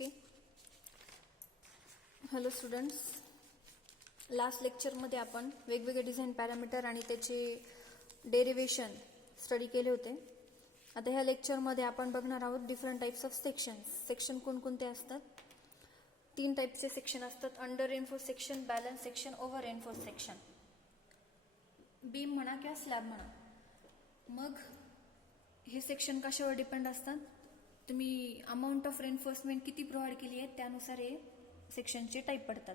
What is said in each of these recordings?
Okay. Hello students, last लेक्चरमध्ये आपण वेगवेगळे डिझाईन पॅरामीटर आणि त्याचे डेरिव्हेशन स्टडी केले होते. आता ह्या लेक्चरमध्ये आपण बघणार आहोत different types of sections. Section कोणकोणते असतात? 3 टाइपचे सेक्शन असतात: under reinforce section, balance section, over reinforce section. Beam म्हणा किंवा स्लॅब म्हणा. मग हे सेक्शन कशावर डिपेंड असतात? तुम्ही अमाऊंट ऑफ रेनफोर्समेंट किती प्रोव्हाइड केली आहे त्यानुसार हे सेक्शनचे टाईप पडतात.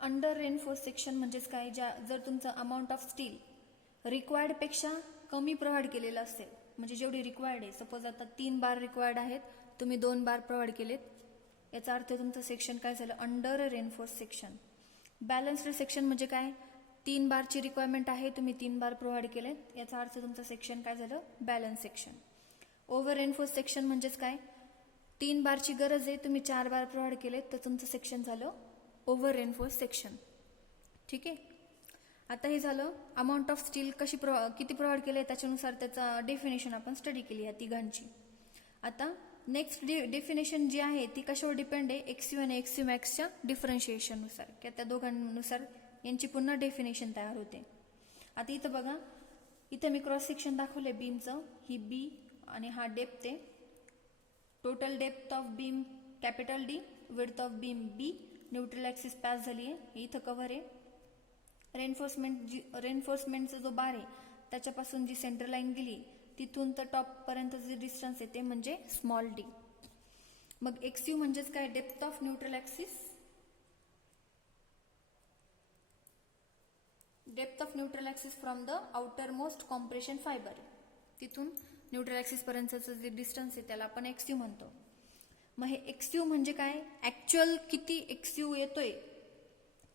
अंडर रेनफोर्स सेक्शन म्हणजेच काय? जर तुमचं अमाऊंट ऑफ स्टील रिक्वायर्डपेक्षा कमी प्रोव्हाइड केलेलं असेल, म्हणजे जेवढी रिक्वायर्ड आहे, सपोज आता 3 बार रिक्वायर्ड आहेत, तुम्ही 2 बार प्रोव्हाइड केलेत, याचा अर्थ तुमचं सेक्शन काय झालं? Under reinforce section. Balanced section म्हणजे काय? 3 बारची रिक्वायरमेंट आहे, तुम्ही 3 बार प्रोव्हाइड केलेत, याचा अर्थ तुमचं सेक्शन काय झालं? Balance section. Over reinforce section म्हणजेच काय? 3 बारची गरज आहे, तुम्ही 4 बार प्रोव्हाइड केलेत, तर तुमचं सेक्शन झालं ओव्हर रेनफोर्स सेक्शन. ठीक आहे. आता हे झालं अमाऊंट ऑफ स्टील किती प्रोव्हाइड केले त्याच्यानुसार त्याचा डेफिनेशन आपण स्टडी केली या तिघांची. आता नेक्स्ट डेफिनेशन जी आहे ती कशावर डिपेंड आहे? एक्सयू आणि एक्सयू मॅक्सच्या डिफरन्शिएशननुसार किंवा त्या दोघांनुसार यांची पुन्हा डेफिनेशन तयार होते. आता इथं बघा, इथं मी क्रॉस सेक्शन दाखवले बीमचं. ही बी आणि हा डेप्थ आहे. Total depth of beam capital D, width of beam B, neutral axis pass झाली आहे, इथं कव्हर आहे. रेनफोर्समेंटचा जो बार आहे त्याच्यापासून जी सेंटर लाईन गेली तिथून तर टॉप पर्यंत जे डिस्टन्स आहे ते म्हणजे स्मॉल डी. मग एक्सयू म्हणजेच काय? Depth of neutral axis. Depth of neutral axis from the outer most compression fibre. तिथून न्यूट्रल ॲक्सिस पर्यंतचं जे डिस्टन्स आहे त्याला आपण एक्सयू म्हणतो. मग हे एक्सयू म्हणजे काय? ऍक्च्युअल किती एक्सयू येतोय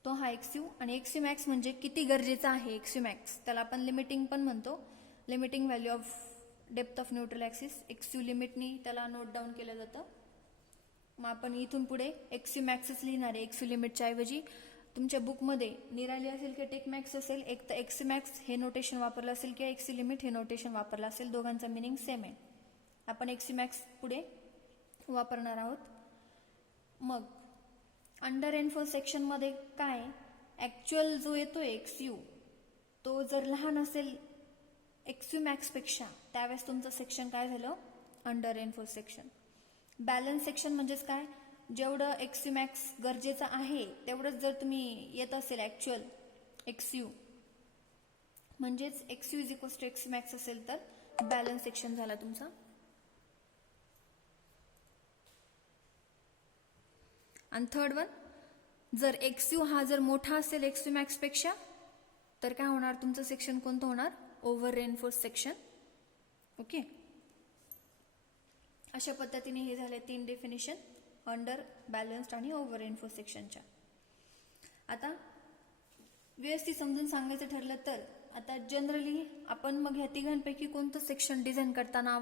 तो हा एक्सयू. आणि एक्सयू मॅक्स म्हणजे किती गरजेचं आहे एक्सयू मॅक्स, त्याला आपण लिमिटिंग पण म्हणतो. Limiting value of depth of neutral axis XU लिमिटनी त्याला नोट डाऊन केलं जातं. मग आपण इथून पुढे एक्सयू मॅक्सच लिहिणार आहे एक्सयू लिमिटच्या ऐवजी. तुमच्या बुकमध्ये निराली असेल किंवा टेक मॅक्स असेल, एक तर एक्सयू मॅक्स हे नोटेशन वापरलं असेल किंवा एक्सयू लिमिट हे नोटेशन वापरलं असेल, दोघांचा मिनिंग सेम आहे. आपण एक्सयू मॅक्स पुढे वापरणार आहोत. मग अंडर रेनफोर्स सेक्शनमध्ये काय? ऍक्च्युअल जो येतोय एक्सयू तो जर लहान असेल एक्सयू मॅक्सपेक्षा, त्यावेळेस तुमचं सेक्शन काय झालं? Under reinforce section. Balance section म्हणजेच काय? जेवढं एक्सयू मॅक्स गरजेचं आहे तेवढंच जर तुम्ही येत असेल ऍक्च्युअल एक्सयू, म्हणजेच XU is equals to XU max असेल तर बॅलन्स सेक्शन झाला तुमचा. आणि थर्ड वन, जर एक्सयू हा जर मोठा असेल एक्सयू मॅक्स पेक्षा तर काय होणार? तुमचं सेक्शन कोणतं होणार? Over reinforce section. ओके. अशा पद्धतीने हे झाले 3 डेफिनेशन अंडर, बॅलन्स्ड आणि ओव्हर रेनफोर्स सेक्शनच्या. आता व्यवस्थित समजून सांगायचं ठरलं तर आता जनरली आपण मग ह्या तिघांपैकी कोणतं सेक्शन डिझाईन करताना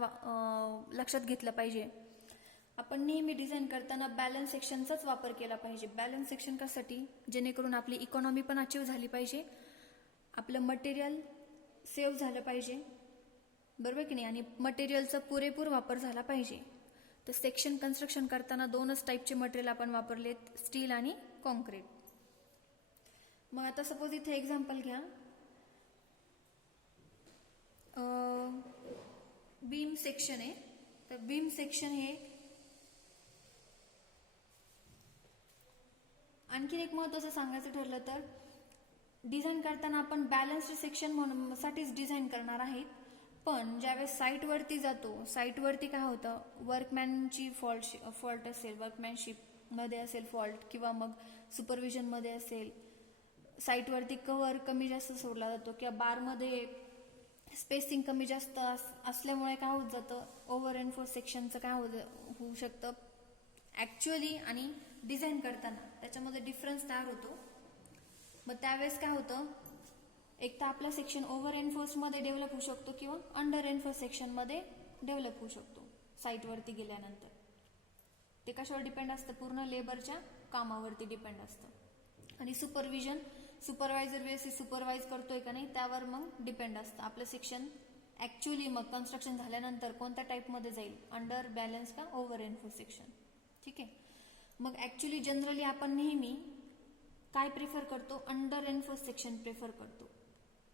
लक्षात घेतलं पाहिजे? आपण नेहमी डिझाईन करताना बॅलन्स सेक्शनचाच वापर केला पाहिजे. बॅलन्स सेक्शन कशासाठी? जेणेकरून आपली इकॉनॉमी पण अचीव झाली पाहिजे, आपलं मटेरियल सेव्ह झालं पाहिजे, बरोबर की नाही, आणि मटेरियलचा पुरेपूर वापर झाला पाहिजे. तर सेक्शन कन्स्ट्रक्शन करताना 2च टाईपचे मटेरियल आपण वापरलेत, स्टील आणि कॉन्क्रीट. मग आता सपोज इथे एक्झाम्पल घ्या, बीम सेक्शन आहे. तर बीम सेक्शन हे आणखीन एक महत्त्वाचं सांगायचं ठरलं तर डिझाईन करताना आपण बॅलन्स्ड सेक्शन म्हणून साठीच डिझाईन करणार आहेत. पण ज्यावेळेस साईटवरती जातो, साईटवरती काय होतं? वर्कमॅनची फॉल्ट असेल, वर्कमॅनशिपमध्ये असेल फॉल्ट, किंवा मग सुपरविजनमध्ये असेल, साईटवरती कव्हर कमी जास्त सोडला जातो किंवा बारमध्ये स्पेसिंग कमी जास्त असल्यामुळे काय होत जातं? ओव्हर रेनफोर्स सेक्शनचं काय होऊ शकतं? ऍक्च्युअली आणि डिझाईन करताना त्याच्यामध्ये डिफरन्स तयार होतो. मग त्यावेळेस काय होतं? एक तर आपला सेक्शन ओव्हर रेनफोर्समध्ये डेव्हलप होऊ शकतो किंवा अंडर रेनफोर्स सेक्शनमध्ये डेव्हलप होऊ शकतो साईटवरती गेल्यानंतर. ते कशावर डिपेंड असतं? पूर्ण लेबरच्या कामावरती डिपेंड असतं. आणि सुपरवायझर व्यवस्थित सुपरवाइज करतोय का नाही त्यावर मग डिपेंड असतं आपलं सेक्शन ऍक्च्युअली मग कन्स्ट्रक्शन झाल्यानंतर कोणत्या टाईपमध्ये जाईल? अंडर, बॅलन्स का ओव्हर रेनफोर्स सेक्शन. ठीक आहे. मग ॲक्च्युली जनरली आपण नेहमी काय प्रिफर करतो, अंडर रेनफोर्स सेक्शन प्रिफर करतो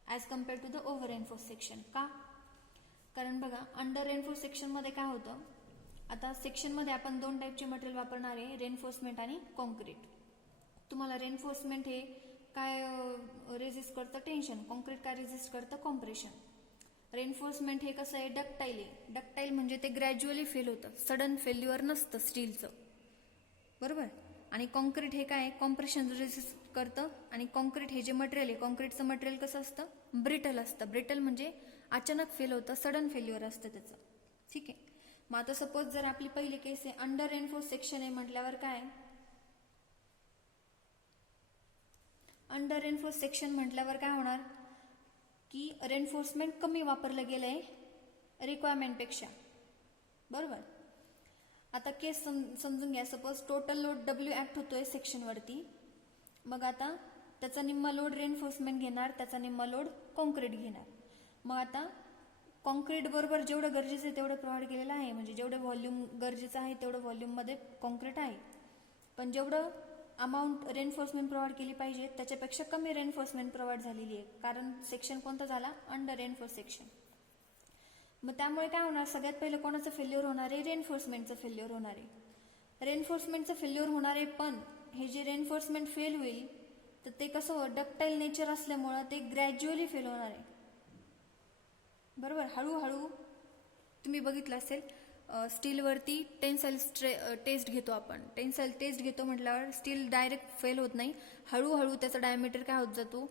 as compare to the over reinforce section. का? कारण बघा अंडर रेनफोर्स सेक्शनमध्ये काय होतं, आता सेक्शनमध्ये आपण 2 टाईपचे मटेरियल वापरणार आहे, रेनफोर्समेंट आणि कॉन्क्रीट. तुम्हाला रेनफोर्समेंट हे काय रेजिस्ट करतं, टेन्शन. कॉन्क्रीट काय रेजिस्ट करतं, कॉम्प्रेशन. रेनफोर्समेंट हे कसं आहे, डक्टाईल आहे. डक्टाईल म्हणजे ते ग्रॅज्युअली फेल होतं, सडन फेल्युअर नसतं स्टीलचं, बरोबर. आणि कॉन्क्रीट हे काय, कॉम्प्रेशन रेजिस्ट करतं. आणि कॉन्क्रीट हे जे मटेरियल आहे, कॉन्क्रीटचं मटेरियल कसं असतं, ब्रिटल असतं. ब्रिटल म्हणजे अचानक फेल होतं, सडन फेल्युअर असतं त्याचं. ठीक आहे. मग आता सपोज जर आपली पहिली केस आहे, अंडर रेनफोर्स सेक्शन आहे म्हटल्यावर काय, अंडर रेनफोर्स सेक्शन म्हटल्यावर काय होणार की रेनफोर्समेंट कमी वापरलं गेलंय रिक्वायरमेंटपेक्षा, बरोबर. आता केस समजून घ्या. Suppose total load W act होतोय सेक्शनवरती. मग आता त्याचा निम्मा लोड रेनफोर्समेंट घेणार, त्याचा निम्मा लोड कॉन्क्रीट घेणार. मग आता कॉन्क्रीट बरोबर जेवढं गरजेचं आहे तेवढं प्रोव्हाइड केलेलं आहे, म्हणजे जेवढं व्हॉल्यूम गरजेचं आहे तेवढं व्हॉल्यूममध्ये कॉन्क्रीट आहे. पण जेवढं अमाऊंट रेनफोर्समेंट प्रोव्हाइड केली पाहिजे त्याच्यापेक्षा कमी रेनफोर्समेंट प्रोव्हाइड झालेली आहे, कारण सेक्शन कोणता झाला, अंडर रेनफोर्स सेक्शन. मग त्यामुळे काय होणार, सगळ्यात पहिलं कोणाचं फेल्युअर होणार आहे, रेनफोर्समेंटचं फेल्युअर होणार आहे. रेनफोर्समेंटचं फेल्युअर होणार आहे, पण हे जे रेनफोर्समेंट फेल होईल तर ते कसं डक्टाईल नेचर असल्यामुळं ते ग्रॅज्युअली फेल होणार आहे, बरोबर. हळूहळू तुम्ही बघितलं असेल स्टीलवरती टेन्साईल टेस्ट घेतो आपण. टेन्साईल टेस्ट घेतो म्हटल्यावर स्टील डायरेक्ट फेल होत नाही, हळूहळू त्याचा डायमीटर काय होत जातो,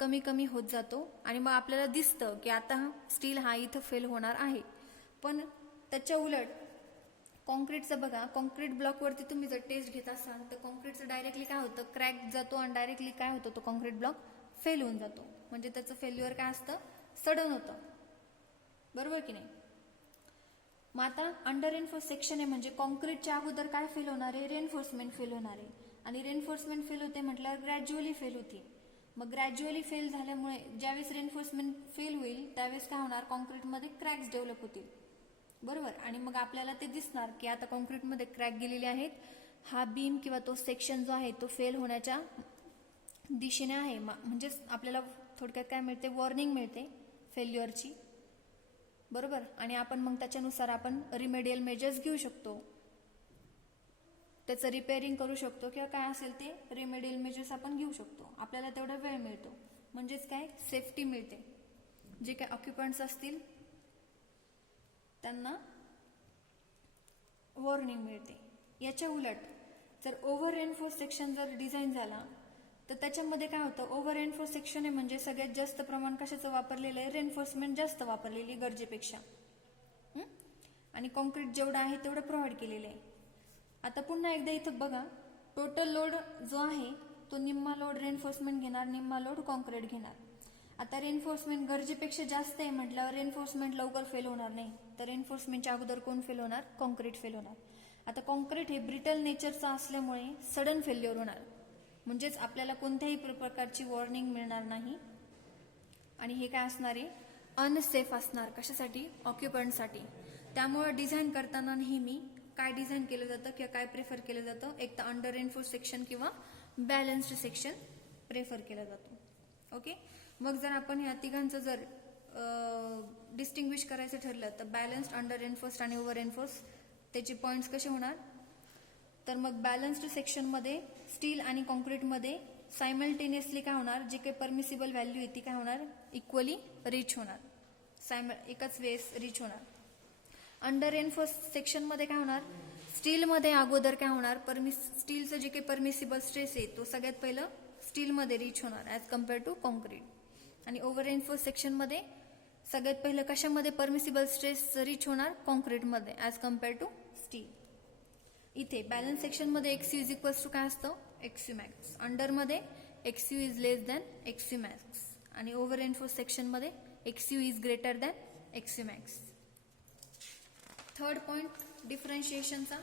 कमी कमी होत जातो. आणि मग आपल्याला दिसतं की आता स्टील हा इथं फेल होणार आहे. पण त्याच्या उलट कॉन्क्रीटचं बघा, कॉन्क्रीट ब्लॉकवरती तुम्ही जर टेस्ट घेत असाल तर कॉन्क्रीटचं डायरेक्टली काय होतं, क्रॅक जातो आणि डायरेक्टली काय होतं, तो कॉन्क्रीट ब्लॉक फेल होऊन जातो. म्हणजे त्याचं फेल्युअर काय असतं, सडन होतं, बरोबर की नाही. मग आता अंडर रेनफोर्स सेक्शन आहे म्हणजे कॉन्क्रीटच्या अगोदर काय फेल होणार आहे, रेनफोर्समेंट फेल होणार आहे. आणि रेनफोर्समेंट फेल होते म्हटल्यावर ग्रॅज्युअली फेल होते. मग ग्रॅज्युअली फेल झाल्यामुळे ज्यावेळेस रेनफोर्समेंट फेल होईल त्यावेळेस काय होणार, कॉन्क्रीटमध्ये क्रॅक्स डेव्हलप होतील, बरोबर. आणि मग आपल्याला ते दिसणार की आता कॉन्क्रीटमध्ये क्रॅक गेलेले आहेत, हा बीम किंवा तो सेक्शन जो आहे तो फेल होण्याच्या दिशेने आहे. म्हणजेच आपल्याला थोडक्यात काय मिळते, वॉर्निंग मिळते फेल्युअरची, बरोबर. आणि आपण मग त्याच्यानुसार आपण रिमेडियल मेजर्स घेऊ शकतो, त्याचं रिपेअरिंग करू शकतो किंवा काय असेल ते रिमेडियल मेजर्स आपण घेऊ शकतो. आपल्याला तेवढा वेळ मिळतो, म्हणजेच काय सेफ्टी मिळते. जे काय ऑक्युपंट्स असतील त्यांना वॉर्निंग मिळते. याच्या उलट जर ओव्हर रेनफोर्स सेक्शन जर डिझाईन झाला तर त्याच्यामध्ये काय होतं, ओव्हर रेनफोर्स सेक्शन आहे म्हणजे सगळ्यात जास्त प्रमाण कशाचं वापरलेलं आहे, रेनफोर्समेंट जास्त वापरलेली गरजेपेक्षा. आणि कॉन्क्रीट जेवढं आहे तेवढं प्रोव्हाइड केलेलं आहे. आता पुन्हा एकदा इथं बघा, टोटल लोड जो आहे तो निम्मा लोड रेनफोर्समेंट घेणार, निम्मा लोड कॉन्क्रीट घेणार. आता रेनफोर्समेंट गरजेपेक्षा जास्त आहे म्हटल्यावर रेनफोर्समेंट लवकर फेल होणार नाही, तर रेनफोर्समेंटच्या अगोदर कोण फेल होणार, कॉन्क्रीट फेल होणार. आता कॉन्क्रीट हे ब्रिटल नेचरचं असल्यामुळे सडन फेल्युअर होणार, म्हणजेच आपल्याला कोणत्याही प्रकारची वॉर्निंग मिळणार नाही. आणि हे काय असणार आहे, अनसेफ असणार. कशासाठी, ऑक्युपंटसाठी. त्यामुळे डिझाईन करताना नेहमी काय डिझाईन केलं जातं किंवा काय प्रेफर केलं जातं, एक तर अंडर रेनफोर्स सेक्शन किंवा बॅलन्स्ड सेक्शन प्रेफर केलं जातं. ओके. मग जर आपण ह्या तिघांचं जर डिस्टिंग्विश करायचं ठरलं तर बॅलन्स्ड, अंडर रेनफोर्स्ड आणि ओव्हर रेनफोर्स त्याचे पॉईंट्स कसे होणार, तर मग बॅलन्स्ड सेक्शनमध्ये स्टील आणि कॉन्क्रीटमध्ये सायमल्टेनियसली काय होणार, जे काही परमिसिबल व्हॅल्यू आहे ती काय होणार, इक्वली रिच होणार, एकाच वेळेस रिच होणार. अंडर रेनफोर्स सेक्शनमध्ये काय होणार, स्टीलमध्ये अगोदर काय होणार, स्टीलचं जे काही परमिसिबल स्ट्रेस आहे तो सगळ्यात पहिलं स्टीलमध्ये रिच होणार ॲज कम्पेअर टू कॉन्क्रीट. आणि ओव्हर रेनफोर्स सेक्शनमध्ये सगळ्यात पहिलं कशामध्ये परमिसिबल स्ट्रेस रिच होणार, कॉन्क्रीटमध्ये ॲज कम्पेअर टू स्टील. इथे बॅलन्स सेक्शनमध्ये एक्सयू इज इक्वल्स टू काय असतं, एक्सयू मॅक्स. अंडरमध्ये XU is less than XU max. आणि ओव्हर रेनफोर्स सेक्शनमध्ये XU is greater than XU max. Third point डिफरन्शिएशनचा,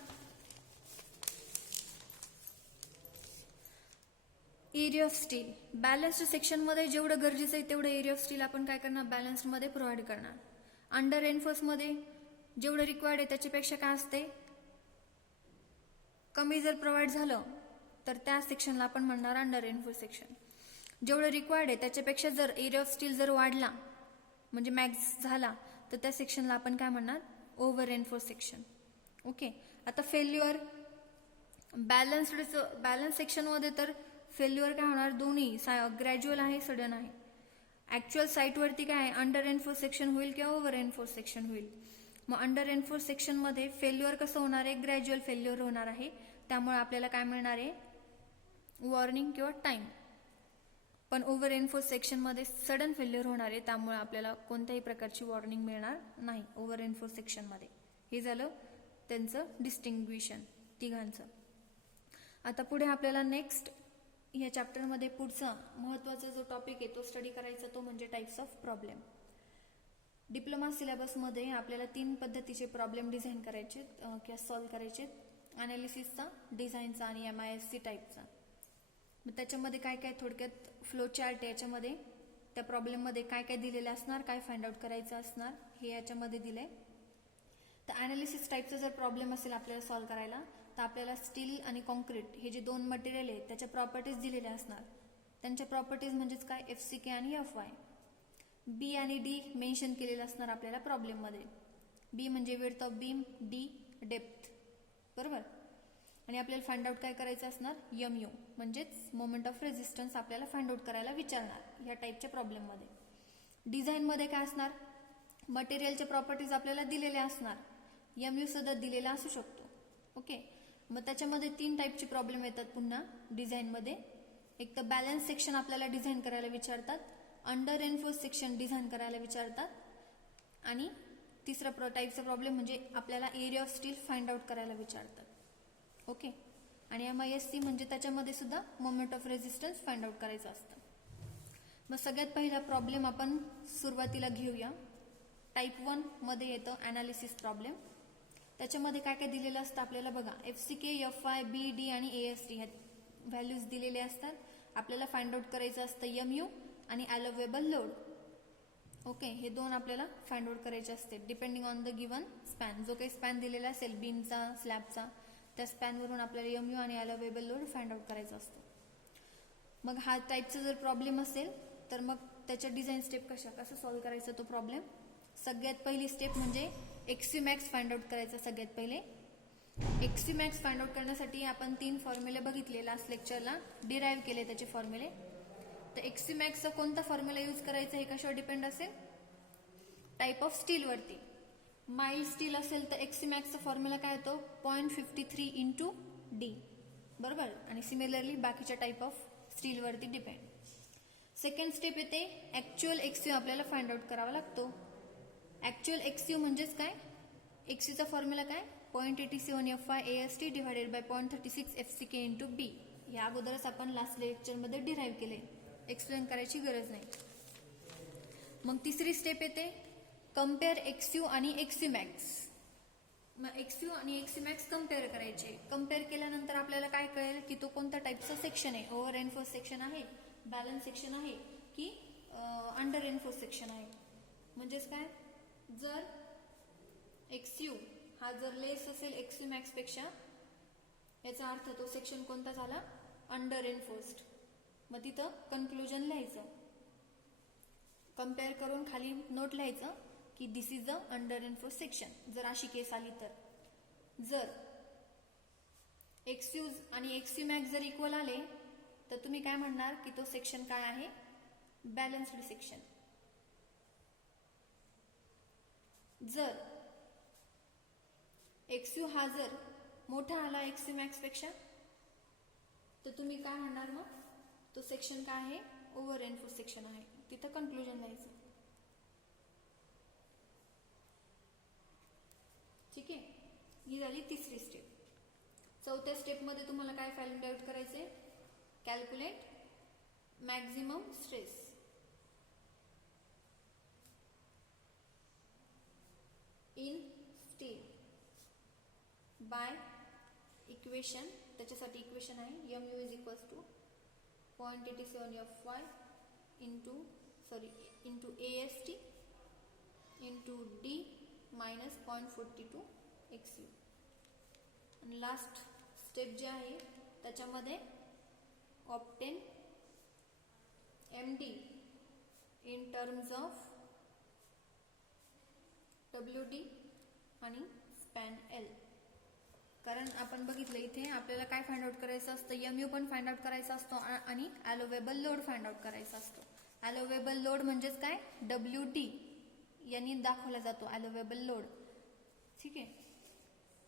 एरिया ऑफ स्टील. बॅलन्स्ड सेक्शनमध्ये जेवढं गरजेचं आहे तेवढं एरिया ऑफ स्टील आपण काय करणार, बॅलन्स्डमध्ये प्रोव्हाइड करणार. अंडर रेनफोर्समध्ये जेवढं रिक्वायर्ड आहे त्याच्यापेक्षा काय असते, कमी जर प्रोव्हाइड झालं तर त्या सेक्शनला आपण म्हणणार अंडर रेनफोर्स सेक्शन. जेवढं रिक्वायर्ड आहे त्याच्यापेक्षा जर एरिया ऑफ स्टील जर वाढला म्हणजे मॅक्स झाला तर त्या सेक्शनला आपण काय म्हणणार, ओव्हर रेनफोर्स सेक्शन. ओके. आता फेल्युअर बॅलन्स सेक्शनमध्ये तर फेल्युअर काय होणार, दोन्ही ग्रॅज्युअल आहे, सडन आहे. ऍक्च्युअल साईटवरती काय आहे, अंडर रेनफोर्स सेक्शन होईल किंवा ओव्हर रेनफोर्स सेक्शन होईल. मग अंडर रेनफोर्स सेक्शनमध्ये फेल्युअर कसं होणार आहे, ग्रॅज्युअल फेल्युअर होणार आहे. त्यामुळे आपल्याला काय मिळणार आहे, वॉर्निंग किंवा टाइम. पण ओव्हर रेनफोर्स सेक्शनमध्ये सडन फेल्युअर होणार आहे, त्यामुळे आपल्याला कोणत्याही प्रकारची वॉर्निंग मिळणार नाही ओव्हर रेनफोर्स सेक्शनमध्ये. हे झालं त्यांचं डिस्टिंग्विशन तिघांचं. आता पुढे आपल्याला नेक्स्ट या चॅप्टरमध्ये पुढचा महत्त्वाचा जो टॉपिक आहे तो स्टडी करायचा, तो म्हणजे टाइप्स ऑफ प्रॉब्लेम. डिप्लोमा सिलेबसमध्ये आपल्याला 3 पद्धतीचे प्रॉब्लेम डिझाईन करायचे किंवा सॉल्व्ह करायचे, अनालिसिसचा, डिझाईनचा आणि MISC टाईपचा. मग त्याच्यामध्ये काय काय थोडक्यात फ्लो चार्ट आहे, याच्यामध्ये त्या प्रॉब्लेममध्ये काय काय दिलेलं असणार, काय फाइंड आउट करायचं असणार हे याच्यामध्ये दिलंय. तर अनालिसिस टाईपचा जर प्रॉब्लेम असेल आपल्याला सॉल्व्ह करायला तर आपल्याला स्टील आणि कॉन्क्रीट हे जे 2 मटेरियल आहेत त्याच्या प्रॉपर्टीज दिलेल्या असणार. त्यांच्या प्रॉपर्टीज म्हणजेच काय, FCK आणि FY. B आणि D मेन्शन केलेलं असणार आपल्याला प्रॉब्लेममध्ये. B म्हणजे width of beam, D depth, बरोबर. आणि आपल्याला फाइंड आउट काय करायचं असणार, MU म्हणजेच मोमेंट ऑफ रेझिस्टन्स आपल्याला फाइंड आउट करायला विचारणार ह्या टाईपच्या प्रॉब्लेममध्ये. डिझाईनमध्ये काय असणार, मटेरियलच्या प्रॉपर्टीज आपल्याला दिलेल्या असणार, MU सुद्धा दिलेला असू शकतो. ओके. मग त्याच्यामध्ये 3 टाईपचे प्रॉब्लेम येतात पुन्हा डिझाईनमध्ये. एक तर बॅलन्स सेक्शन आपल्याला डिझाईन करायला विचारतात, अंडर रेनफोर्स सेक्शन डिझाईन करायला विचारतात, आणि तिसरा टाईपचा प्रॉब्लेम म्हणजे आपल्याला area of steel find out करायला विचारतात. ओके. आणि MISC म्हणजे त्याच्यामध्ये सुद्धा moment of resistance find out करायचं असतं. मग सगळ्यात पहिला प्रॉब्लेम आपण सुरुवातीला घेऊया. टाईप 1 मध्ये येतं अनालिसिस प्रॉब्लेम. त्याच्यामध्ये काय काय दिलेलं असतं आपल्याला बघा, FCK, FY, B, D आणि AST ह्या व्हॅल्यूज दिलेले असतात. आपल्याला फाइंड आउट करायचं असतं MU आणि अलोवेबल लोड. ओके. हे 2 आपल्याला फाइंड आउट करायचे असते depending on the given span. जो काही स्पॅन दिलेला असेल बीमचा, स्लॅबचा, त्या स्पॅनवरून आपल्याला MU आणि अलोवेबल लोड फाइंड आउट करायचा असतो. मग हा टाईपचा जर प्रॉब्लेम असेल तर मग त्याच्या डिझाईन स्टेप कसं सॉल्व्ह करायचा तो प्रॉब्लेम. सगळ्यात पहिली स्टेप म्हणजे XUmax फाइंड आउट करायचा. सगळ्यात पहिले XUmax फाइंड आउट करण्यासाठी आपण 3 फॉर्म्युले बघितले लास्ट लेक्चरला, डिराईव्ह केले त्याचे फॉर्म्युले. तर XUmaxचा कोणता फॉर्म्युला यूज करायचा हे कशावर डिपेंड असेल, टाईप ऑफ स्टीलवरती. माइल्ड स्टील असेल तर XUmaxचा फॉर्म्युला काय होतो, 0.53 × D, बरोबर. आणि सिमिलरली बाकीच्या टाईप ऑफ स्टीलवरती डिपेंड. सेकंड स्टेप येते ऍक्च्युअल XU आपल्याला फाइंड आउट करावा लागतो. ऍक्च्युअल XU म्हणजेच काय, XUचा फॉर्म्युला काय, 0.87 FY AST divided by 0.36 FCK × B. या अगोदरच आपण लास्ट लेक्चरमध्ये डिराईव्ह केले, एक्सप्लेन करायची गरज नाही. मग तिसरी स्टेप येते कम्पेअर XU आणि XUmax. मग XU आणि XUmax कम्पेअर करायचे. कम्पेअर केल्यानंतर आपल्याला काय कळेल की तो कोणत्या टाईपचा सेक्शन आहे, ओव्हर रेनफोर्स सेक्शन आहे, बॅलन्स सेक्शन आहे की अंडर रेनफोर्स सेक्शन आहे. म्हणजेच काय, जर XU हा जर लेस असेल XUmax पेक्षा, याचा अर्थ तो सेक्शन कोणता झाला, अंडर रेनफोर्स्ड. मग तिथं कन्क्लुजन लिहायचं, कम्पेअर करून खाली नोट लिहायचं की this is the under reinforce section. जर अशी केस आली तर, जर XU आणि XUmax जर इक्वल आले तर तुम्ही काय म्हणणार की तो सेक्शन काय आहे, बॅलन्स्ड सेक्शन. जर XU हा जर मोठा आला XUmax पेक्षा तर तुम्ही काय म्हणणार, मग तो सेक्शन काय आहे, ओव्हर रेनफोर्स सेक्शन आहे. तिथं कन्क्लुजन द्यायचं. ठीक आहे. ही झाली तिसरी स्टेप. चौथ्या स्टेपमध्ये तुम्हाला काय फाइंड आउट करायचे, calculate maximum stress. In steel by equation. त्याच्यासाठी इक्वेशन आहे MU is equals to 0.87 FY into AST into D minus 0.42 XU. आणि लास्ट स्टेप जे आहे त्याच्यामध्ये obtain MD in terms of WD आणि स्पॅन L. कारण आपण बघितलं इथे आपल्याला काय फाइंड आउट करायचं असतं, MU पण फाइंड आउट करायचा असतो आणि अलोवेबल लोड फाइंड आउट करायचा असतो. अलोवेबल लोड म्हणजेच काय, WD यांनी दाखवला जातो अलोवेबल लोड. ठीक आहे,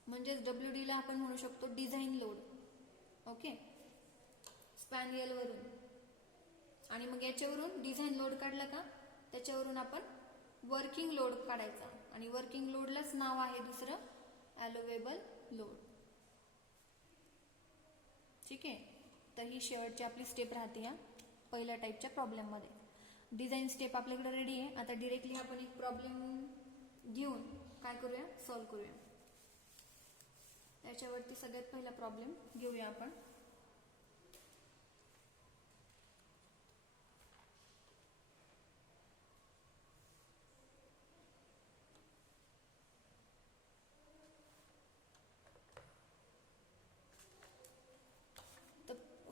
म्हणजेच WD ला आपण म्हणू शकतो design load. Okay, span L वरून. आणि मग याच्यावरून डिझाईन लोड काढला का त्याच्यावरून आपण वर्किंग लोड काढायचा आणि वर्किंग लोडलाच नाव आहे दुसरं अलोवेबल लोड. ठीक आहे, तर ही शेवटची आपली स्टेप राहते या पहिल्या टाईपच्या प्रॉब्लेममध्ये. डिझाईन स्टेप आपल्याकडे रेडी आहे. आता डिरेक्टली आपण एक प्रॉब्लेम घेऊन काय करूया, सॉल्व करूया. त्याच्यावरती सगळ्यात पहिला प्रॉब्लेम घेऊया आपण.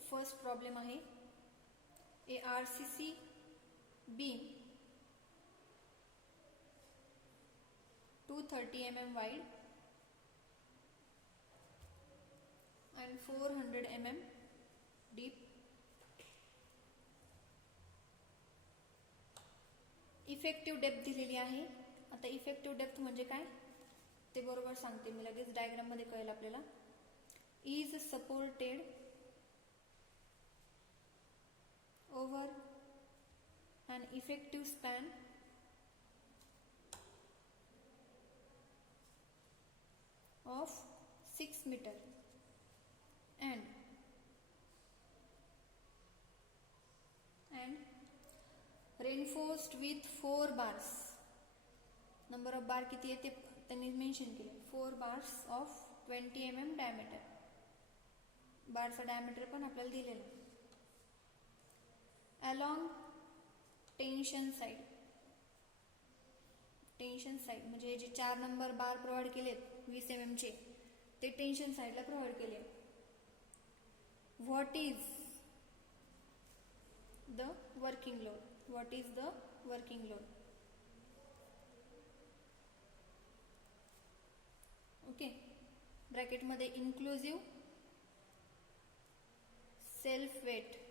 फर्स्ट प्रॉब्लेम आहे ए RCC beam 230 mm wide and 400 mm deep. Effective depth दिलेली आहे. आता इफेक्टिव्ह डेप्थ म्हणजे काय ते बरोबर सांगते मी लगेच, डायग्राम मध्ये कळेल आपल्याला. Is supported over an effective span of 6 meter and reinforced with 4 bars. Number of बार किती आहे ते त्यांनी मेन्शन केले, 4 bars of 20 mm diameter. बारचा डायमीटर पण आपल्याला दिलेला. along tension side. Tension side म्हणजे जे 4 नंबर बार प्रोव्हाइड केलेत 20 mm चे ते टेन्शन साइडला प्रोव्हाइड केले. What is the working load, what is the working load. Okay, ब्रॅकेटमध्ये inclusive self weight.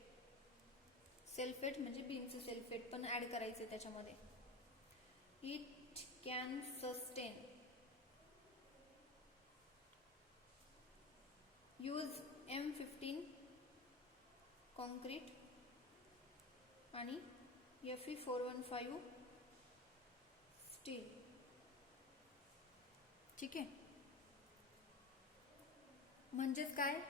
Self weight म्हणजे बीमचं सेल्फ वेट पण ऍड करायचे त्याच्यामध्ये. It can sustain use M15 concrete आणि Fe415 स्टील. ठीक आहे, म्हणजेच काय,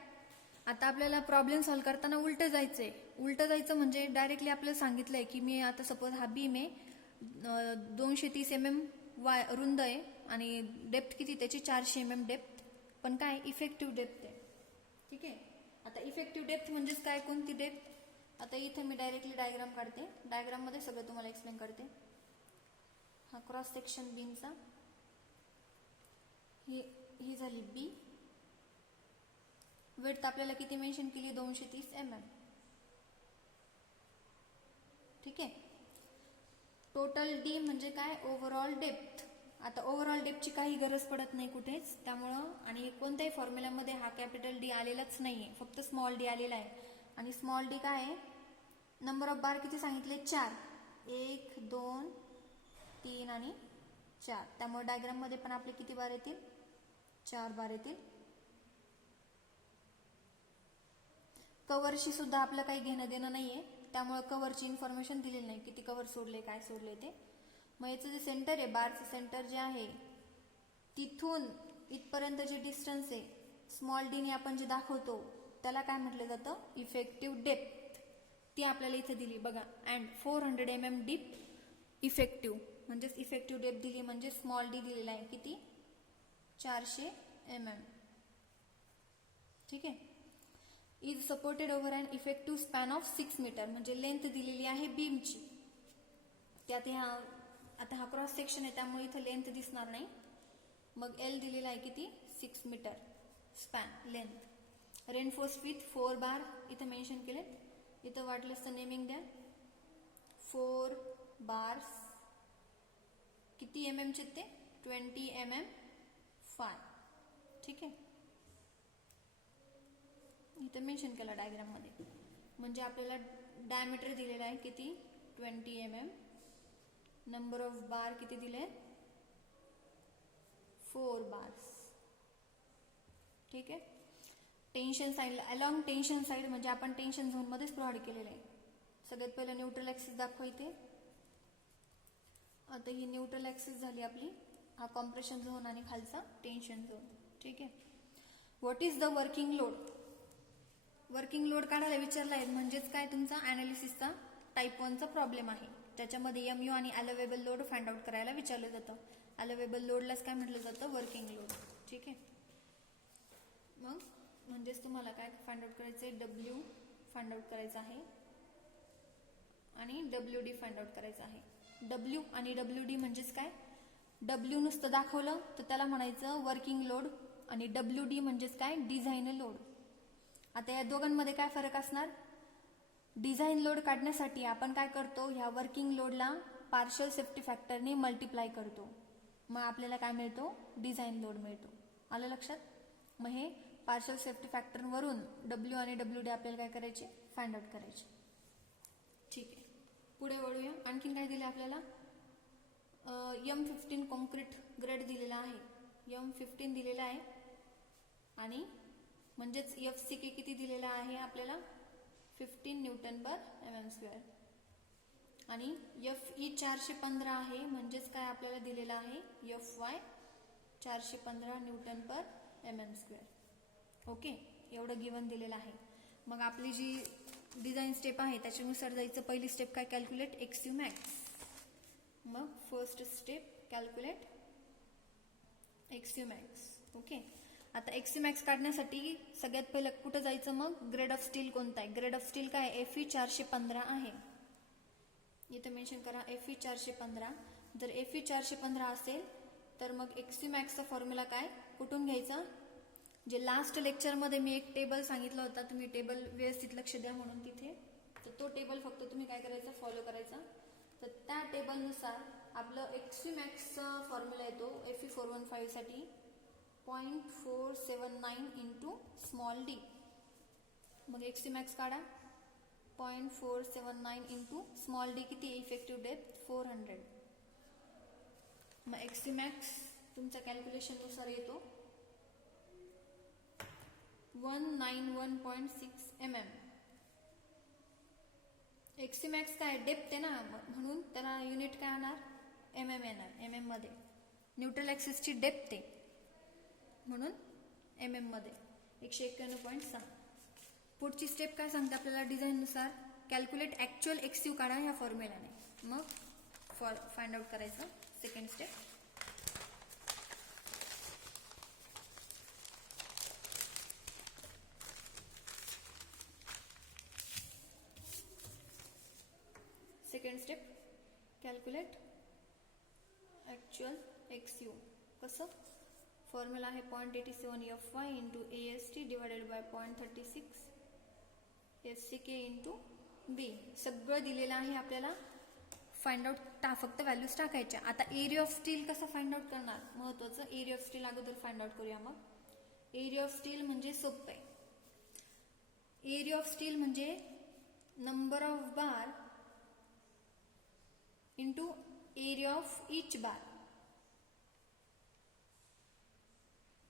आता आपल्याला प्रॉब्लेम सॉल्व्ह करताना उलटं जायचंय. उलटं जायचं म्हणजे डायरेक्टली आपल्याला सांगितलंय की मी आता सपोज हा बीम आहे 230 mm रुंद आहे आणि डेप्थ किती त्याची 400 mm डेप्थ, पण काय इफेक्टिव्ह डेप्थ आहे. ठीक आहे, आता इफेक्टिव्ह डेप्थ म्हणजेच काय, कोणती डेप्थ. आता इथे मी डायरेक्टली डायग्राम काढते, डायग्राम मध्ये सगळं तुम्हाला एक्सप्लेन करते. हा क्रॉस सेक्शन बीमचा, ही झाली बी. विड्थ आपल्याला किती मेन्शन केली, 230 mm. ठीक आहे, टोटल डी म्हणजे काय, ओव्हरऑल डेप्थ. आता ओव्हरऑल डेप्थची काही गरज पडत नाही कुठेच, त्यामुळं आणि कोणत्याही फॉर्म्युलामध्ये हा कॅपिटल डी आलेलाच नाहीये, फक्त स्मॉल डी आलेला आहे. आणि स्मॉल डी काय आहे, नंबर ऑफ बार किती सांगितले, 4. 1 2 3 आणि 4. त्यामुळे डायग्राम मध्ये पण आपले किती बार येतील, 4 बार येतील. कव्हरशी सुद्धा आपलं काही घेणं देणं नाहीये, त्यामुळे कव्हरची इन्फॉर्मेशन दिलेली नाही, किती कव्हर सोडले काय सोडले ते. मग याचं जे सेंटर आहे, बारचं सेंटर जे आहे तिथून इथपर्यंत जे डिस्टन्स आहे स्मॉल डी ने आपण जे दाखवतो त्याला काय म्हटलं जातं, इफेक्टिव्ह डेप्थ. ती आपल्याला इथे दिली बघा. अँड 400 mm डीप इफेक्टिव्ह म्हणजेच इफेक्टिव्ह डेप्थ दिली म्हणजे स्मॉल डी दिलेला आहे किती, 400 mm. ठीक आहे, is supported over an effective span of 6 metre म्हणजे लेंथ दिलेली आहे बीमची. त्यात आता हा क्रॉस सेक्शन आहे त्यामुळे इथं लेंथ दिसणार नाही. मग एल दिलेला आहे किती, 6 metre span length. Reinforce with 4 bar इथं मेन्शन केलेत. इथं वाटलंच तर नेमिंग द्या. 4 बार्स किती mm चे ते 20 mm 5. ठीक आहे, इथं मेन्शन केलं डायग्राम मध्ये. म्हणजे आपल्याला डायमीटर दिलेला आहे किती 20 mm. नंबर ऑफ बार किती दिले 4 बार्स. ठीक आहे. Tension side along tension side म्हणजे आपण टेन्शन झोन मध्येच प्रोव्हाइड केलेलं आहे. सगळ्यात पहिलं न्यूट्रल ऍक्सिस दाखवा इथे. आता ही न्यूट्रल ऍक्सिस झाली आपली, हा कॉम्प्रेशन झोन आणि खालचा टेन्शन झोन. ठीक आहे. What is the working load. Working load काढायला विचारला आहे म्हणजेच काय तुमचा अनालिसिसचा टाईप 1चा प्रॉब्लेम आहे, ज्याच्यामध्ये MU आणि अलावेबल लोड फाइंड आउट करायला विचारलं जातं. अलावेबल लोडलाच काय म्हटलं जातं वर्किंग लोड. ठीक आहे. मग म्हणजेच तुम्हाला काय फाइंड आउट करायचं आहे W फाइंड आउट करायचं आहे आणि WD फाइंड आउट करायचं आहे. W आणि WD म्हणजेच काय, W नुसतं दाखवलं तर त्याला म्हणायचं वर्किंग लोड आणि WD म्हणजेच काय डिझाइन लोड. आता या दोघांमध्ये काय फरक असणार. डिझाइन लोड काढण्यासाठी आपण काय करतो, ह्या वर्किंग लोडला पार्शियल सेफ्टी फॅक्टरने मल्टिप्लाय करतो, मग आपल्याला काय मिळतो डिझाइन लोड मिळतो. आलं लक्षात. मग हे पार्शियल सेफ्टी फॅक्टरवरून W आणि WD आपल्याला काय करायचे फाइंड आउट करायचे. ठीक आहे, पुढे वळूया. आणखीन काय दिलं आपल्याला, M15 कॉन्क्रीट ग्रेड दिलेला आहे. M15 दिलेला आहे आणि म्हणजेच FCK किती दिलेला आहे आपल्याला 15 न्यूटन पर mm². आणि FE 415 आहे म्हणजेच काय आपल्याला दिलेला आहे FY 415 न्यूटन पर mm². ओके, एवढं गिवन दिलेलं आहे. मग आपली जी डिझाईन स्टेप आहे त्याच्यानुसार जायचं. पहिली स्टेप काय कॅल्क्युलेट XU मॅक्स. मग first step calculate XU max. Okay. आता XU मॅक्स काढण्यासाठी सगळ्यात पहिलं कुठं जायचं, मग ग्रेड ऑफ स्टील कोणता आहे. ग्रेड ऑफ स्टील काय FE 415 आहे. इथे मेन्शन करा FE 415. जर FE 415 असेल तर मग XU मॅक्सचा फॉर्म्युला काय कुठून घ्यायचा. जे लास्ट लेक्चरमध्ये मी एक टेबल सांगितला होता, तुम्ही टेबल व्यवस्थित लक्ष द्या म्हणून तिथे, तर तो टेबल फक्त तुम्ही काय करायचा फॉलो करायचा. तर त्या टेबलनुसार आपलं XU मॅक्सचा फॉर्म्युला येतो FE 415 साठी 0.479 इंटू स्मॉल d. मग XU मॅक्स काढा. 0.479 इंटू स्मॉल d किती इफेक्टिव्ह डेप्थ 400. मग XU मॅक्स तुमच्या कॅल्क्युलेशननुसार येतो 191.6 mm. XU मॅक्स काय डेप्थ आहे ना, म्हणून त्याला युनिट काय होणार mm येणार. mm मध्ये न्यूट्रल ऍक्सिसची डेप्थ आहे म्हणून mm मध्ये 191.6. पुढची स्टेप काय सांगते आपल्याला डिझाईन नुसार कॅल्क्युलेट ऍक्च्युअल XU काढा ह्या फॉर्म्युलाने. मग फाइंड आउट करायचं. Second step calculate actual XU. कसं फॉर्म्युला आहे 0.87 FY into AST divided by 0.36 FCK into B. सगळं दिलेलं आहे आपल्याला. फाइंड आउट फक्त व्हॅल्यूज टाकायच्या. आता एरिया ऑफ स्टील कसं फाइंड आउट करणार, महत्वाचं. एरिया ऑफ स्टील अगोदर फाइंड आउट करूया. मग एरिया ऑफ स्टील म्हणजे सोपं आहे. एरिया ऑफ स्टील म्हणजे number of bar into area of each bar.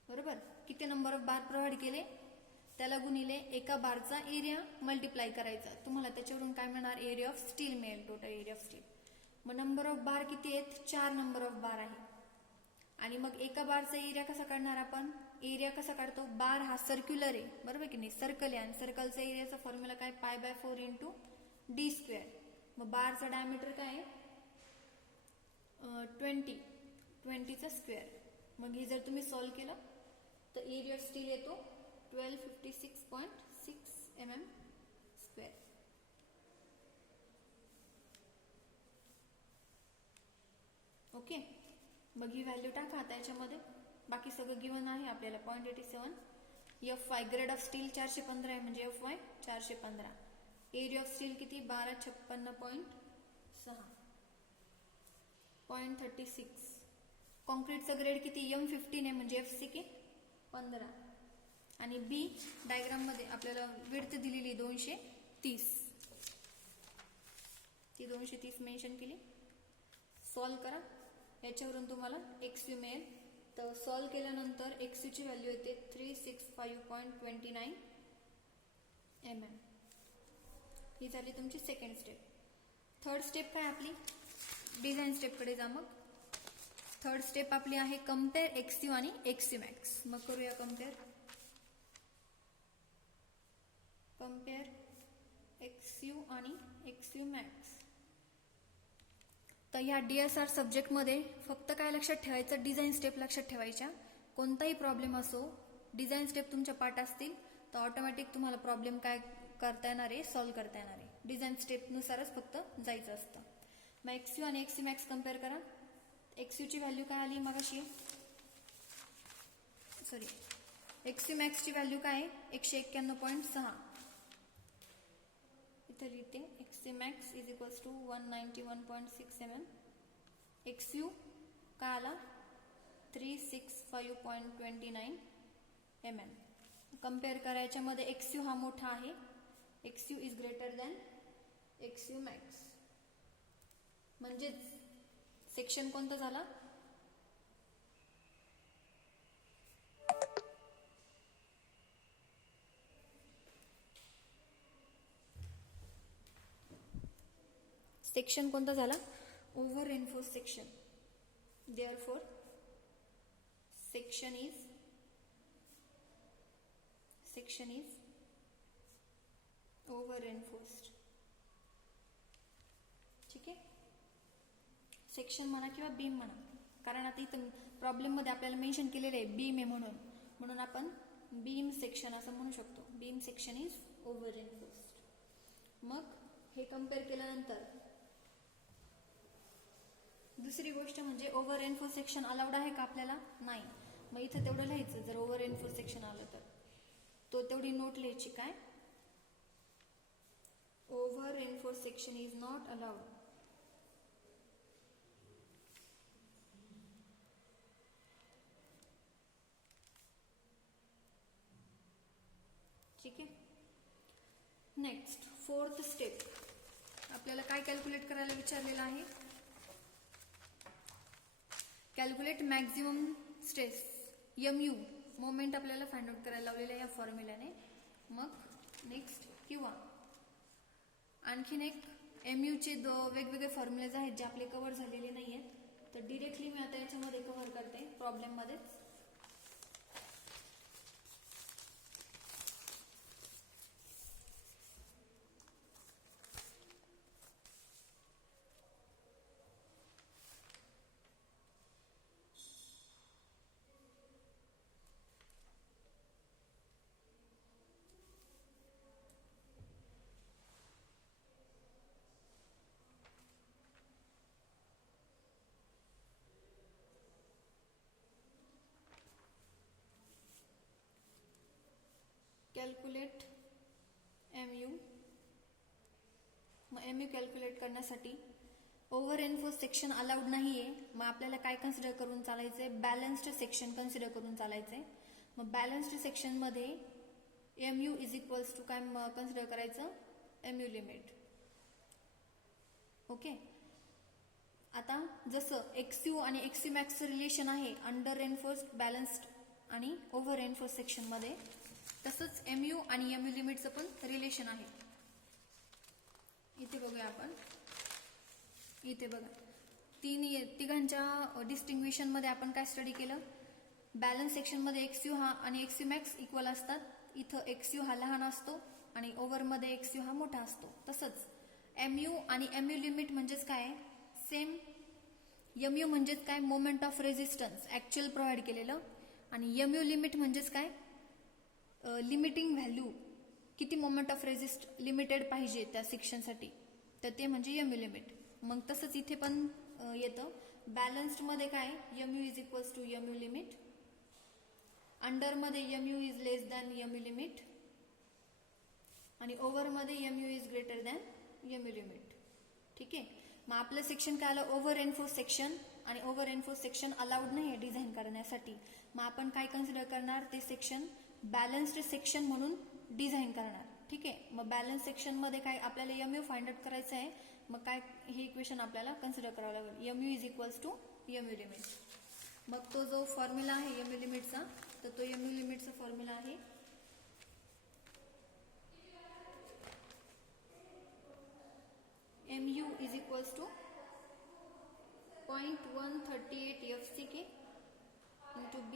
बरोबर, किती नंबर ऑफ बार प्रोव्हाइड केले त्याला गुणिले एका बारचा एरिया मल्टिप्लाय करायचा. तुम्हाला त्याच्यावरून काय मिळणार एरिया ऑफ स्टील मिळेल, टोटल एरिया ऑफ स्टील. मग नंबर ऑफ बार किती आहेत 4 नंबर ऑफ बार आहे. आणि मग एका बारचा एरिया कसा काढणार आपण, एरिया कसा काढतो, बार हा सर्क्युलर आहे बरोबर की नाही, सर्कल आहे आणि सर्कलचा एरियाचा फॉर्म्युला काय π/4 इंटू d². मग बारचा डायमीटर काय आहे 20चा स्क्वेअर. मग हे जर तुम्ही सॉल्व्ह केलं तर एरिया ऑफ स्टील येतो 1256.6 mm². ओके, मग ही व्हॅल्यू टाका आता याच्यामध्ये. बाकी सगळं गिवन आहे आपल्याला 0.87 F Y grade of steel 415 आहे म्हणजे F Y 415. Area of steel किती 1256.6 0.36. कॉन्क्रीटचं ग्रेड किती M15 आहे म्हणजे FCK 15. आणि बी डायग्राममध्ये आपल्याला विड्थ दिलेली 230, ती 230 मेन्शन केली. सॉल्व करा, याच्यावरून तुम्हाला XU मिळेल. तर सॉल्व केल्यानंतर XU ची व्हॅल्यू येते 365.29 mm. ही झाली तुमची सेकंड स्टेप. थर्ड स्टेप काय आपली, डिझाईन स्टेपकडे जा. मग थर्ड स्टेप आपली आहे कम्पेअर XU आणि XU मॅक्स. मग करूया कम्पेअर XU आणि XU मॅक्स. तर ह्या DSR सब्जेक्टमध्ये फक्त काय लक्षात ठेवायचं, डिझाईन स्टेप लक्षात ठेवायच्या. कोणताही प्रॉब्लेम असो, डिझाईन स्टेप तुमच्या पाठ असतील तर ऑटोमॅटिक तुम्हाला प्रॉब्लेम काय करता येणार आहे, सॉल्व्ह करता येणार आहे. डिझाईन स्टेपनुसारच फक्त जायचं असतं. मग XU आणि XU मॅक्स कम्पेअर करा. XU ची व्हॅल्यू काय आली मगाशी, सॉरी XU मॅक्स ची व्हॅल्यू काय आहे 191.6. इथे लिहिते XU max is equals to 191.6 mm. XU काय आला 365.29 mm. कम्पेअर करायच्या मध्ये XU हा मोठा आहे, XU is greater than XU max. म्हणजेच सेक्शन कोणता झाला, सेक्शन कोणता झाला, over reinforce section. Therefore section is over reinforced. ठीक आहे, सेक्शन म्हणा किंवा बीम म्हणा, कारण आता इथं प्रॉब्लेम मध्ये आपल्याला मेन्शन केलेलं आहे बीम आहे म्हणून आपण बीम सेक्शन असं म्हणू शकतो. Beam section is over reinforced. मग हे कम्पेअर केल्यानंतर दुसरी गोष्ट म्हणजे ओव्हर रेनफोर्स सेक्शन अलाउड आहे का आपल्याला, नाही. मग इथं तेवढं लिहायचं, जर ओव्हर रेनफोर्स सेक्शन आलं तर तेवढी नोट लिहायची, काय over reinforce section is not allowed. ठीक आहे. नेक्स्ट फोर्थ स्टेप आपल्याला काय कॅल्क्युलेट करायला विचारलेलं आहे, calculate maximum stress MU moment आपल्याला फाइंड आउट करायला लावलेलं आहे या फॉर्म्युल्याने. मग नेक्स्ट किंवा आणखीन एक MU चे वेगवेगळे फॉर्म्युलेज आहेत जे आपले कव्हर झालेले नाही आहेत, तर डिरेक्टली मी आता याच्यामध्ये कव्हर करते प्रॉब्लेम मध्येच. Calculate MU. मग MU कॅल्क्युलेट करण्यासाठी ओव्हर रेनफोर्स सेक्शन अलाउड नाहीये, मग आपल्याला काय कन्सिडर करून चालायचंय, बॅलन्स्ड सेक्शन कन्सिडर करून चालायचंय. मग बॅलन्स्ड सेक्शन मध्ये MU इज इक्वल्स टू काय कन्सिडर करायचं, MU लिमिट. ओके. आता जसं XU आणि XU मॅक्सचं रिलेशन आहे अंडर रेनफोर्स्ड, बॅलन्स्ड आणि ओव्हर रेनफोर्स सेक्शन मध्ये, तसंच MU आणि MU लिमिटचं पण रिलेशन आहे. इथे बघूया आपण, इथे बघा तिघांच्या डिस्टिंग्विशन मध्ये आपण काय स्टडी केलं, बॅलन्स सेक्शन मध्ये XU हा आणि XU मॅक्स इक्वल असतात. इथं XU हा लहान असतो आणि ओव्हर मध्ये XU हा मोठा असतो. तसंच MU आणि MU लिमिट म्हणजेच काय, सेम. MU म्हणजेच काय, moment of resistance actual provide केलेलं, आणि MU लिमिट म्हणजेच काय, लिमिटिंग व्हॅल्यू, किती मोमेंट ऑफ रेझिस्ट लिमिटेड पाहिजे त्या सेक्शनसाठी, तर ते म्हणजे MU लिमिट. मग तसंच इथे पण येतं बॅलन्स्ड मध्ये काय, MU is equals to MU limit, अंडरमध्ये MU is less than MU limit आणि ओव्हरमध्ये MU is greater than MU limit. ठीक आहे. मग आपलं सेक्शन काय आलं, ओव्हर एन्फोर्स सेक्शन, आणि ओव्हर एन्फोर्स सेक्शन अलाउड नाही आहे डिझाईन करण्यासाठी. मग आपण काय कन्सिडर करणार, ते सेक्शन बॅलन्स्ड सेक्शन म्हणून डिझाईन करणार. ठीक आहे. मग बॅलन्स सेक्शनमध्ये काय आपल्याला MU फाइंड आउट करायचं आहे. मग काय हे इक्वेशन आपल्याला कन्सिडर करावं लागेल, MU is equals to MU limit. मग तो जो फॉर्म्युला आहे MU लिमिटचा, तर तो MU लिमिटचा फॉर्म्युला आहे MU is equals to 0.138 FCK into B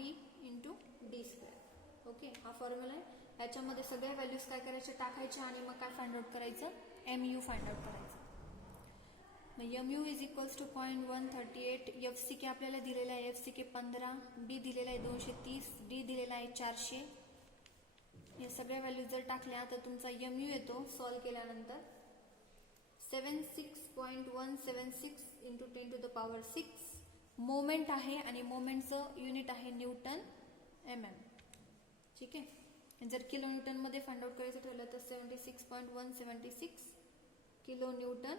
into D square. Okay, हा फॉर्म्युला आहे. ह्याच्यामध्ये सगळ्या व्हॅल्यूज काय करायचे, टाकायचे आणि मग काय फाइंड आउट करायचं, MU फाइंड आउट करायचं. मग MU is equals to 0.138. FCK आपल्याला दिलेला आहे FCK 15, B दिलेला आहे 230, D दिलेला आहे 400. या सगळ्या व्हॅल्यूज जर टाकल्या तर तुमचा MU येतो सॉल्व केल्यानंतर 76.176 into 10 to the power 6. Moment आहे आणि मोमेंटचं युनिट आहे न्यूटन MM. ठीक आहे. जर किलो न्यूटन मध्ये फाइंड आउट करायचं ठरलं तर 76.176 किलो न्यूटन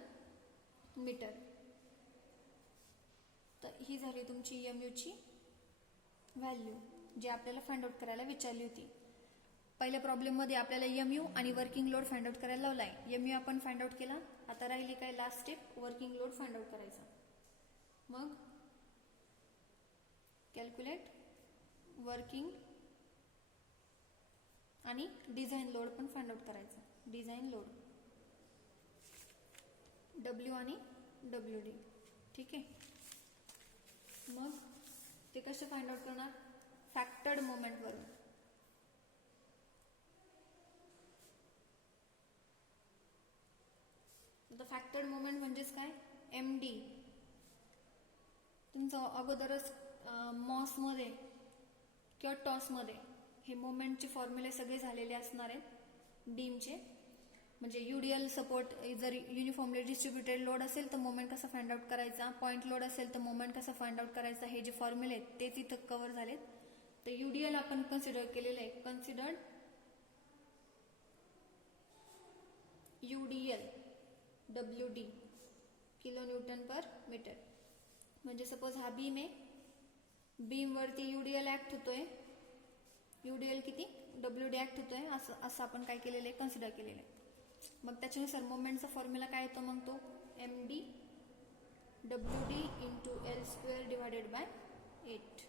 मीटर. तर ही झाली तुमची MU ची व्हॅल्यू जी आपल्याला फाइंड आउट करायला विचारली होती. पहिल्या प्रॉब्लेममध्ये आपल्याला MU आणि वर्किंग लोड फाइंड आउट करायला लावला आहे. MU आपण फाइंड आउट केला. आता राहिली काय last step, working load find out करायचा. मग कॅल्क्युलेट वर्किंग आणि डिझाईन लोड पण फाइंड आउट करायचा. डिझाईन लोड W आणि WD. ठीक आहे. मग ते कसे फाइंड आउट करणार, फॅक्टर्ड मोमेंट वरून. आता फॅक्टर्ड मोमेंट म्हणजेच काय, MD. तुमचं अगोदरच मॉसमध्ये किंवा टॉसमध्ये हे मोमेंटचे फॉर्म्युले सगळे झालेले असणार आहेत बीमचे. म्हणजे UDL सपोर्ट, जर युनिफॉर्मली डिस्ट्रीब्युटेड लोड असेल तर मोमेंट कसा फाइंड आउट करायचा, पॉईंट लोड असेल तर मोमेंट कसा फाइंड आउट करायचा, हे जे फॉर्म्युले आहेत तेच इथं कव्हर झालेत. तर UDL आपण कन्सिडर केलेलं आहे, considered UDL WD kilo newton per metre. म्हणजे सपोज हा बीम आहे, बीम वरती UDL ऍक्ट होतोय, UDL किती WD ऍक्ट होतोय, असं आपण काय केलेलं आहे, कन्सिडर केलेलं आहे. मग त्याच्यानुसार मोमेंटचा फॉर्म्युला काय येतो, मग तो MD WD into L square divided by 8.